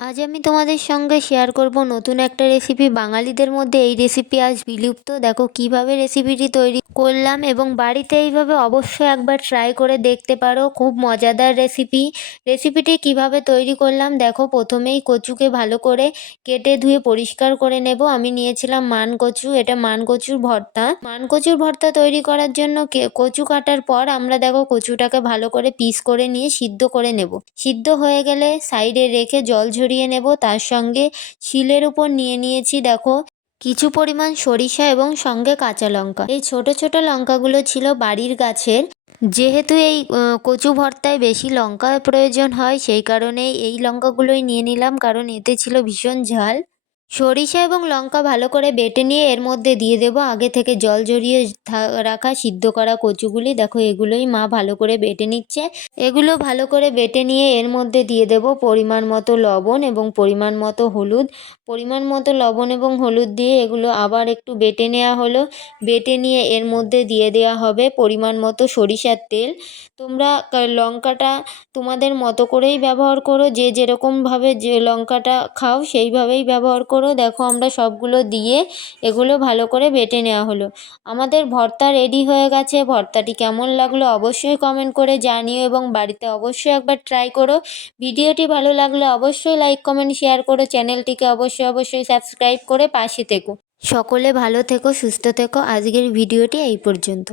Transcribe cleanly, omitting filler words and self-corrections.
আজ আমি তোমাদের সঙ্গে শেয়ার করব নতুন একটা রেসিপি। বাঙালিদের মধ্যে এই রেসিপি আজ বিলুপ্ত। দেখো কিভাবে রেসিপিটি তৈরি করলাম এবং বাড়িতে এইভাবে অবশ্যই একবার ট্রাই করে দেখতে পারো। খুব মজাদার রেসিপিটি কিভাবে তৈরি করলাম দেখো। প্রথমেই কচুকে ভালো করে কেটে ধুয়ে পরিষ্কার করে নেব। আমি নিয়েছিলাম মান কচু, এটা মান কচুর ভর্তা। মান কচুর ভর্তা তৈরি করার জন্য কচু কাটার পর আমরা দেখো কচুটাকে ভালো করে পিস করে নিয়ে সিদ্ধ করে নেব। সিদ্ধ হয়ে গেলে সাইডে রেখে জল ঝরিয়ে নেব। তার সঙ্গে শিলের উপর নিয়ে নিয়েছি দেখো কিছু পরিমাণ সরিষা এবং সঙ্গে কাঁচা লঙ্কা। এই ছোট ছোট লঙ্কাগুলো ছিল বাড়ির গাছের। যেহেতু এই কচু ভর্তায় বেশি লঙ্কার প্রয়োজন হয়, সেই কারণেই এই লঙ্কাগুলোই নিয়ে নিলাম, কারণ এতে ছিল ভীষণ ঝাল। সরিষা এবং লঙ্কা ভালো করে বেটে নিয়ে এর মধ্যে দিয়ে দেব আগে থেকে জল ঝরিয়ে রাখা সিদ্ধ করা কচুগুলি। দেখো এগুলোই মা ভালো করে বেটে নিচ্ছে। এগুলো ভালো করে বেটে নিয়ে এর মধ্যে দিয়ে দেব পরিমাণ মতো লবণ এবং পরিমাণ মতো হলুদ। পরিমাণ মতো লবণ এবং হলুদ দিয়ে এগুলো আবার একটু বেটে নেওয়া হলো। বেটে নিয়ে এর মধ্যে দিয়ে দেওয়া হবে পরিমাণ মতো সরিষার তেল। তোমরা লঙ্কাটা তোমাদের মতো করেই ব্যবহার করো, যে যেরকমভাবে যে লঙ্কাটা খাও সেইভাবেই ব্যবহার করো। দেখো আমরা সবগুলো দিয়ে এগুলো ভালো করে বেটে নেওয়া হলো। আমাদের ভর্তা রেডি হয়ে গেছে। ভর্তাটি কেমন লাগলো অবশ্যই কমেন্ট করে জানিও এবং বাড়িতে অবশ্যই একবার ট্রাই করো। ভিডিওটি ভালো লাগলে অবশ্যই লাইক কমেন্ট শেয়ার করো। চ্যানেলটিকে অবশ্যই সাবস্ক্রাইব করে পাশে থেকো। সকলে ভালো থেকো, সুস্থ থেকো। আজকের ভিডিওটি এই পর্যন্ত।